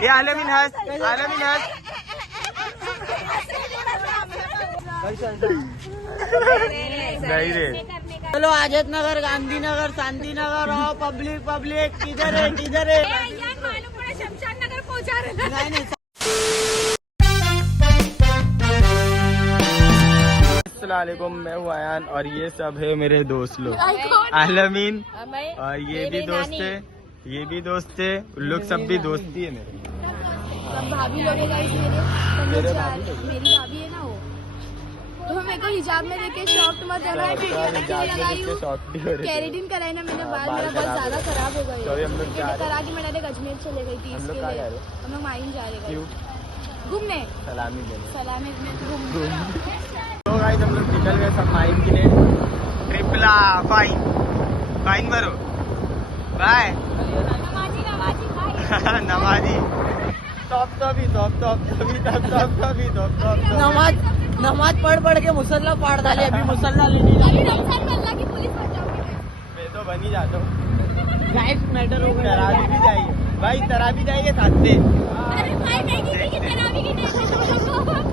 ये आलमीन हंस, आलमीन हंस। नहीं रे। चलो आजाद नगर, गांधी नगर, शांति नगर और पब्लिक पब्लिक किधर है किधर है? मालूम पड़ा शमशान नगर पहुंचा रहे। नहीं अस्सलामुअलैकुम, मैं हूँ अयान और ये सब है मेरे दोस्त लोग। आलमीन और ये भी दोस्त है, ये भी दोस्त है, उन लोग सब भी दोस्ती है मेरे। सब भाभी लोग हैं गाइस मेरे मेरी भाभी है ना वो। तो मेरे को हिजाब में देखे शॉर्ट मत देना है। कैरेटिन कराई ना मैंने, बाल मेरा बहुत ज्यादा खराब हो गया। करा के मैं डायरेक्ट अजमेर चले गई थी इसके लिए। हम लोग माइन जा रहे हैं घूमने, सलामी में तो गाइस हम लोग निकल गए सब माइन के लिए। ट्रिपला फाइन भरो, बाय। नमाजी नमाज पढ़ के मुसल्ला पाड़ डाले। अभी मुसल्ला लेने मैं तो बन ही जाता हूँ। गाइस मैटर हो गया। तरावी भी जाएंगे भाई, तरावी जाएंगे साथ से।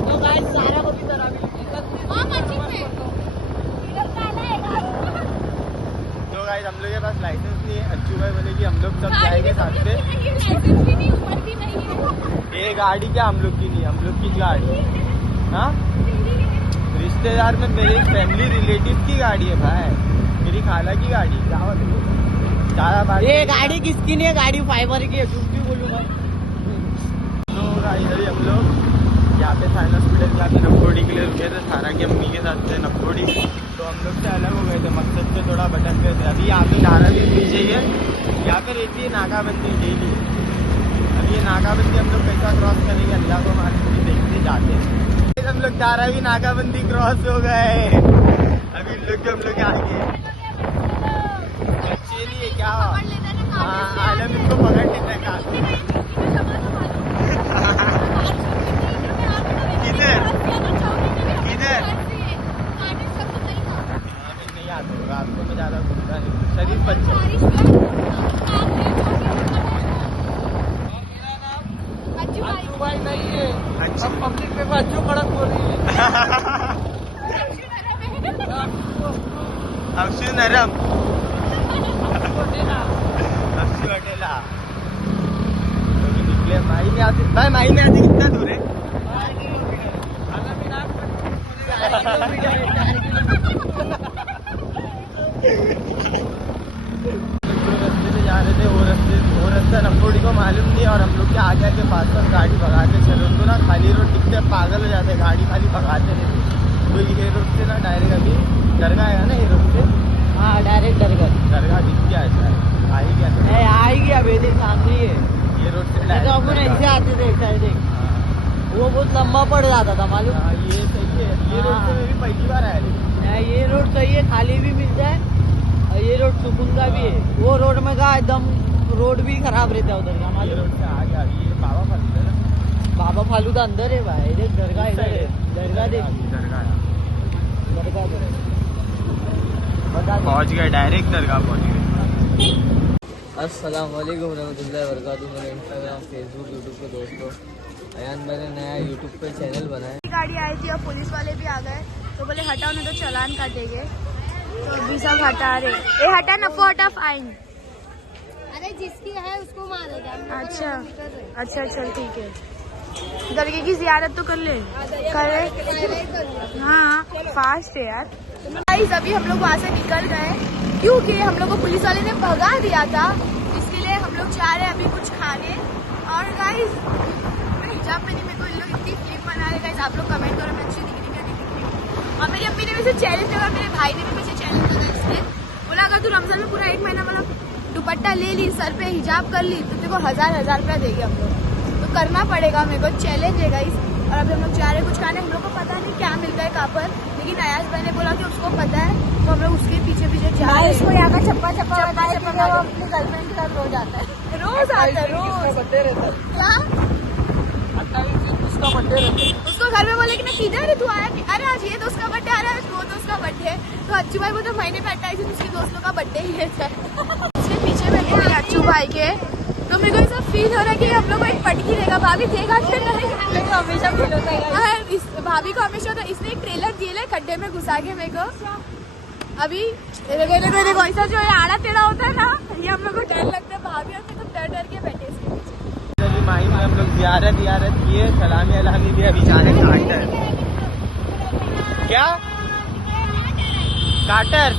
तो गाइस सारा को भी तरावी तो गाइस हम लोग के पास लाइसेंस नहीं है। अच्छू भाई बोले कि हम लोग सब जाएंगे साथ से। ये गाड़ी क्या हम लोग की नहीं, हम लोग की गाड़ी। हाँ, रिश्तेदार में मेरे फैमिली रिलेटिव की गाड़ी है भाई, मेरी खाला की गाड़ी। ज्यादा बात ये गाड़ी किसकी नहीं है? गाड़ी फाइबर की है, तुम भी बोलूँगा। तो इधर ही हम लोग यहाँ पे थाना हॉस्पिटल के आगे नपकोड़ी के लिए रुके थे। थाना की अम्मी के साथ थे नपकोड़ी, तो हम लोग से अलग हो गए थे, मकसद से थोड़ा भटक गए थे। अभी यहाँ पे धारा भी पीछे ही है, यहाँ पे रहती है नाकाबंदी डेली। अब ये नाकाबंदी हम लोग कैसा क्रॉस करेंगे अल्लाह को मालूम, देखते जाते हैं। हम लोग धारा भी नाकाबंदी क्रॉस हो गए। अभी हम लोग आगे बच्चे नहीं है क्या? हाँ, आलम इनको पकड़ लेता है। किधर नहीं आता होगा आपको, मैं ज्यादा घूमता नहीं, शरीफ बच्चे। भाई नहीं है, अच्छा, पब्लिक पे बच्चों कड़क हो रही है। अफसू नरम, अफसू अकेला। निकले माई में आते भाई, माई में आते कितना दूर है? रास्ते से जा रहे थे, वो रास्ता नपकोड़ी को मालूम नहीं, और हम लोग के आगे आगे पास गाड़ी भगाते चले। उनको ना खाली रोड दिखते पागल हो जाते, गाड़ी खाली भगाते रहते। तो ये रोड से ना डायरेक्ट अभी दरगाह है ना, ये रोड से। हाँ, डायरेक्ट दरगाह दिख गया है, आएगी अब ये सामने है। ये रोड से तो अपन ऐसे आते थे साइड, वो बहुत लंबा पड़ जाता था मालूम। ये सही है, ये रोड से मैं भी पहली बार आया। ये रोड सही है, खाली भी मिल जाए, और ये रोड सुकून का भी है। वो रोड में का एकदम रोड भी खराब रहता है उधर का मालूम। रोड से आगे अभी ये बाबा फालू है ना, बाबा फालू का अंदर है भाई। देख दरगाह इधर है, दरगाह देख, दरगाह पहुँच गए, डायरेक्ट दरगाह पहुँच गए। अस्सलाम वालेकुम रहमतुल्लाहि व बरकातुहू। मेरे इंस्टाग्राम, फेसबुक, यूट्यूब पे दोस्तों, अयान मैंने नया यूट्यूब पे चैनल बनाया। गाड़ी आई थी और पुलिस वाले भी आ गए, तो बोले हटाओ नहीं तो चालान काटेंगे। तो अभी सब हटा रहे। ए हटा नफो हटा फाइन। अरे जिसकी है उसको मारेगा। अच्छा चल ठीक है। दरगाह की जियारत तो कर ले, करे। हाँ फास्ट है यार। गाइस अभी हम लोग वहाँ से निकल गए क्योंकि हम लोग को पुलिस वाले ने भगा दिया था, इसके लिए हम लोग जा रहे हैं अभी कुछ खाने। और गाइस हिजाब में नहीं, मेरे को इन लोग इतनी फिल्म बना रहे। गाइस आप लोग कमेंट करो मैं अच्छी दिख रही क्या नहीं दिख रही। और मेरी अम्मी ने भी चैलेंज करा, मेरे भाई ने भी मुझे चैलेंज करा। इसलिए बोला अगर तू रमजान में पूरा 1 महीना मतलब दुपट्टा ले ली, सर पे हिजाब कर ली, तो तेरे को 1000 रुपया देंगे हम लोग। तो करना पड़ेगा मेरे को, चैलेंज है गाइस। और अभी हम लोग जा रहे हैं कुछ खाने। हम लोग को पता नहीं क्या मिलता है कहाँ पर, लेकिन अयाज भाई ने बोला कि उसको पता है, तो हम लोग उसके पीछे पीछे जा रहे हैं। उसको यहाँ का चप्पा अपनी गर्लफ्रेंड के साथ रोज आता है, रोज क्या? उसका बर्थडे रहता है। उसको घर में बोले कि मैं किधर है तू आया? अरे आज ये दोस्त का बर्थडे आ रहा है, वो दोस्त का बर्थडे है। तो अच्छू भाई वो तो महीने में 28 दिन उसके दोस्तों का बर्थडे ही है। उसके पीछे बैठे हैं अच्छू भाई के, तो मेरे को ऐसा फील हो रहा है कि हम लोग को एक पटकी भाभी देगा कि नहीं? हमेशा फील होता है इस भाभी को हमेशा होता है। इसने एक ट्रेलर दिए खड्डे में घुसा के मेरे को अभी देखो ऐसा जो आड़ा टेढ़ा होता है ना, ये हम लोग को डर लगता है। भाभी और मैं तो डर डर के बैठे इसके अभी माही में हम लोग जियारत किए, सलामी अलामी भी अभी जाने काटर। क्या काटर?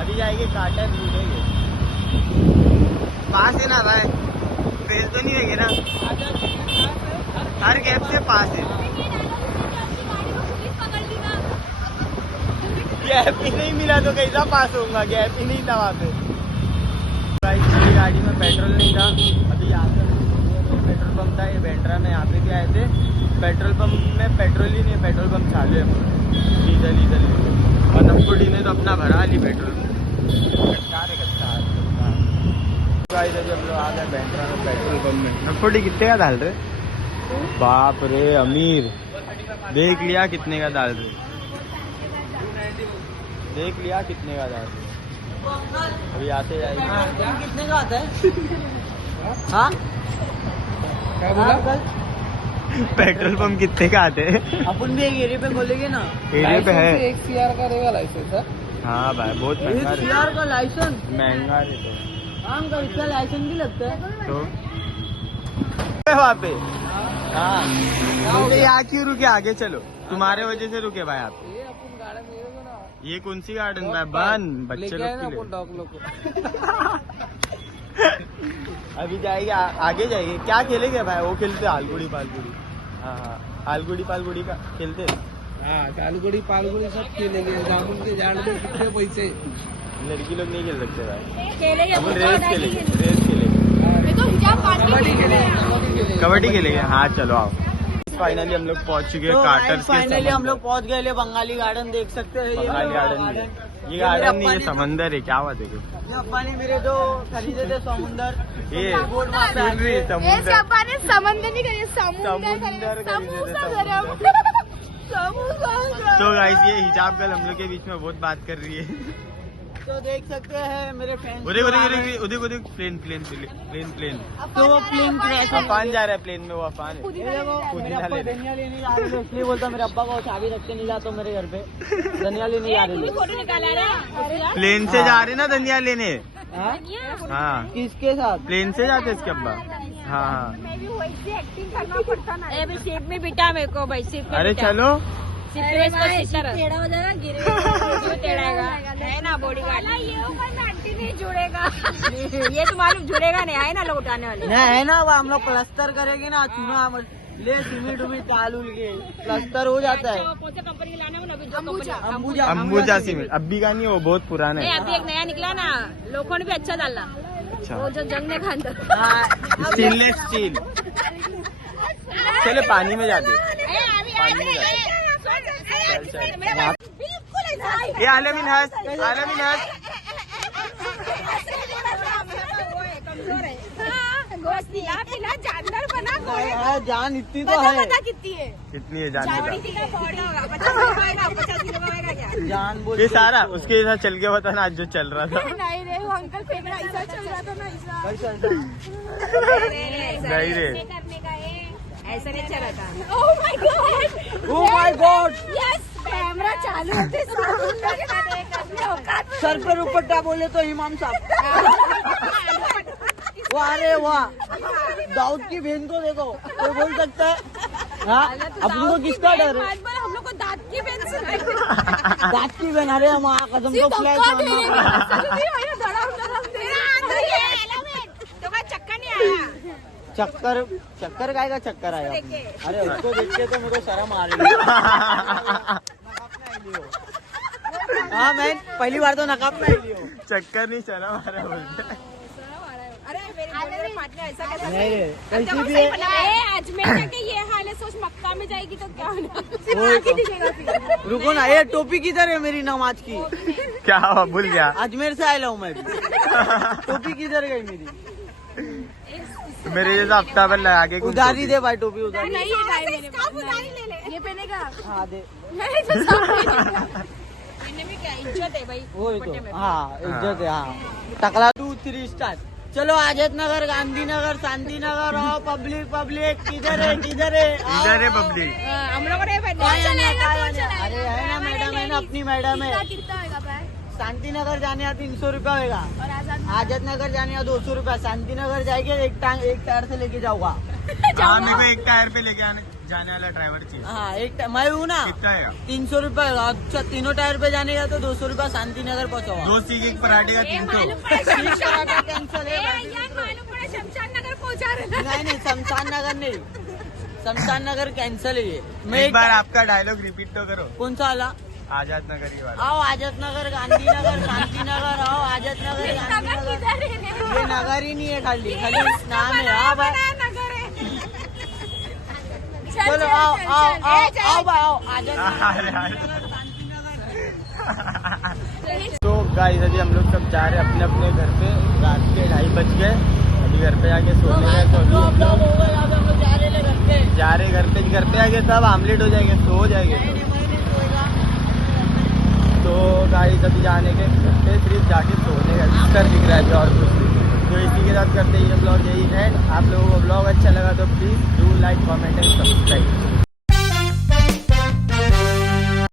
अभी जाएंगे काटर ढूंढेंगे। पास है ना भाई, फेल तो नहीं रहेगी ना? हर गैप से पास है। गैप ही नहीं मिला तो कैसा पास होऊंगा? गैप ही नहीं था वहाँ पे। मेरी गाड़ी में पेट्रोल नहीं था। अभी यहाँ पे पेट्रोल पंप था, ये बेंड्रा में यहाँ पे भी आए थे। पेट्रोल पंप में पेट्रोल ही नहीं, पेट्रोल पंप चालू है डीजल। और नक्कुड़ी ने तो अपना भरा ली पेट्रोल। गद्दार गाइस, अभी हम लोग आ गए बेंड्रा में पेट्रोल पंप में। नक्कुड़ी कितने का डाल रहे? बाप रे अमीर, देख लिया कितने का डाल रहे, देख लिया कितने का डाल रहे। अभी आते जाएंगे। कितने का आता है? हाँ क्या बोला? पेट्रोल पंप कितने का आते हैं? अपन भी एक एरिया पे खोलेंगे ना। एरिया पे है। 1 CR का रहेगा लाइसेंस है। हाँ भाई, बहुत महंगा एक CR का लाइसेंस महंगा रहता है। हाँ अंकल, इसका लाइसेंस भी लगता है तो वहाँ पे। हाँ, बोलते यहाँ क्यों रुके? आगे चलो, तुम्हारे वजह से रुके भाई आप। ये अपन गार्डन में देखो ना, ये कौन सी गार्डन भाई? बन बच्चे लेके आए ना लोग के अपन डॉग लोग को। लिए। अभी जाएंगे आगे जाएंगे। क्या खेलेंगे भाई? वो खेलते आलगुड़ी पालगुड़ी। हाँ, आलगुड़ी पालगुड़ी का खेलते। हाँ, चालगुड़ी पालगुड़ी सब खेलेंगे। जामुन के झाड़ में कितने पैसे? लड़की लोग नहीं खेल सकते भाई। खेलेंगे अपन रेस खेलेंगे। तो हिजाब काट के कबड्डी खेलेंगे। खेलेंगे। कबड्डी खेलेंगे। हाँ चलो आओ। फाइनली हम लोग पहुंच चुके हैं काटर। फाइनली हम लोग पहुंच गए। बंगाली गार्डन देख सकते हैं। बंगाली गार्डन नहीं है, ये गार्डन नहीं, ये समंदर है। क्या बात है? अब्बा ने मेरे जो खरीदे थे समुंदर, ये बोर्ड वहाँ पे सुन रही है, ऐसे समुंदर। अब्बा ने समंदर नहीं करे, समुंदर समुंदर करे, खरीदे थे, समोसा समुंदर। गरम। समोसा तो गाइस, ये हिजाब गर्ल हम लोग के बीच में बहुत बात कर रही है। तो देख सकते हैं मेरे फ्रेंड्स। उधर प्लेन। तो वो प्लेन क्रैश अफान जा रहा है प्लेन में, वो अफान है। मेरे अब्बा धनिया लेने जा रहे थे, इसलिए बोलता मेरे अब्बा को चाबी रख के नहीं जाता मेरे घर पे। धनिया लेने जा रहे थे। फोटो निकाला रहा प्लेन से जा रहे ना धनिया लेने। हाँ? हाँ, किसके साथ? प्लेन से जाते इसके अब्बा। हाँ, मैं भी वैसे एक्टिंग करना पड़ता ना। अभी सीट में बिठा मेरे को भाई, सीट में अरे बिठा। चलो। सीट पे इसको सीटर टेढ़ा हो जाएगा, गिरेगा। टेढ़ाएगा है ना बॉडी गार्ड। ये ऊपर में आंटी नहीं जुड़ेगा। ये तो मालूम जुड़ेगा नहीं, है ना लोग उठाने वाले। नहीं है ना, वो हम लोग प्लस्तर करेंगे ना, चूना ले सीमेंट उमिट डाल उल के प्लस्तर हो जाता है। कौन सा कंपनी के लाने हो ना? अभी जो अंबुजा। कंपनी अंबुजा सीमेंट अभी का नहीं, वो बहुत पुराना नहीं, है। अभी एक नया निकला ना, लोखंड भी अच्छा डालना। अच्छा, वो जो जंग में खान स्टेनलेस स्टील। चले पानी में जाते, पानी में जाते। ये आलमीन हंस। जानवर बना। जान इतनी तो है। पता कितनी है? कितनी है जानने का? 50 किलो का होएगा क्या? जान बोल ये सारा उसके साथ चल के बता ना, आज जो चल रहा था। नहीं रे, वो अंकल फेंक रहा, ऐसा चल रहा था ना, ऐसा। नहीं रे, करने का है, ऐसा नहीं चला था। Oh my God! Oh my God! Yes! Camera चालू होते साथ। सर पे दुपट्टा बोले तो इमाम साहब। वाह रे वाह, दाऊद की बहन को देखो, कोई बोल सकता है? हाँ, अपन को किसका डर है? हम लोग को दांत की बेंच से दांत की बहन, अरे हम कदम तो फ्लैश तो का चक्कर नहीं आया। चक्कर काय का चक्कर आया? अरे उसको देख के तो मेरे को शर्म आ रही है। हाँ, मैं पहली बार तो नकाब पहन लियो। चक्कर नहीं चला हमारा बोलते। अरे मेरे पार्टनर ऐसा कैसा? नहीं रे, जब कैसी वो भी सही है। बना है, अजमेर जाके ये हाल है, सोच मक्का में जाएगी तो क्या होना? वही तो। रुको ना, ये टोपी किधर है मेरी नमाज की? क्या हुआ, भूल गया? अजमेर से आया हूँ मैं भी। टोपी किधर गई मेरी? मेरे जैसा हफ्ता भर लगा के उधारी दे भाई, टोपी उधारी। नहीं है भाई, मैंने उधारी ले ले। ये पहनेगा? हाँ दे। नहीं तो सब पहनेगा। इनमें भी क्या इज्जत है भाई? वही दुपट्टे में। तो, हाँ इज्जत है। हाँ, टकला 2 3 स्टार्ट। चलो आजाद नगर, गांधीनगर, शांति नगर और पब्लिक पब्लिक किधर है इधर है पब्लिक। हम लोग ने अरे है ना मैडम, है ना अपनी मैडम है। कितना होगा भाई? शांति नगर जाने का 300 रुपया होगा, और आजाद आजाद नगर जाने का 200 रुपया। शांति नगर जाएंगे एक टायर से लेके जाऊंगा। हाँ मेरे को एक टायर पे लेके जाने वाला ड्राइवर चाहिए। हाँ मैं हूँ ना। कितना है? 300 रुपया होगा। अच्छा तीनों टायर पे जाने का तो 200 रुपया शांति नगर पहुँचाओगा। 2 सीख एक पराठे का 300। कैंसल है। मालूम पड़ा शमशान नगर पहुंचा रहे नहीं शमशान नगर नहीं, शमशान नगर कैंसल है ये। मैं एक बार आपका डायलॉग रिपीट तो करो। कौन सा वाला? आजाद नगर ही वाला। आओ आजाद नगर, गांधीनगर, शांति नगर, आओ आजाद नगर, गांधीनगर। ये नगर ही नहीं है, खाली नाम है। हाँ भाई नगर है। चलो आओ आओ आजाद तो गाइस अभी हम लोग सब जा रहे हैं अपने अपने घर पे। रात के 2:30 बज गए। अभी घर पे जाके सोने गए तो अभी हम लोग जा रहे घर पे आके सब आमलेट हो जाएंगे, सो हो जाएंगे। तो गाइस अभी जाने के घर सिर्फ जाके सोने का कर दिख रहा है और कुछ नहीं। तो इसी के साथ करते ये ब्लॉग यही है। आप लोगों को ब्लॉग अच्छा लगा तो please do like, comment and subscribe.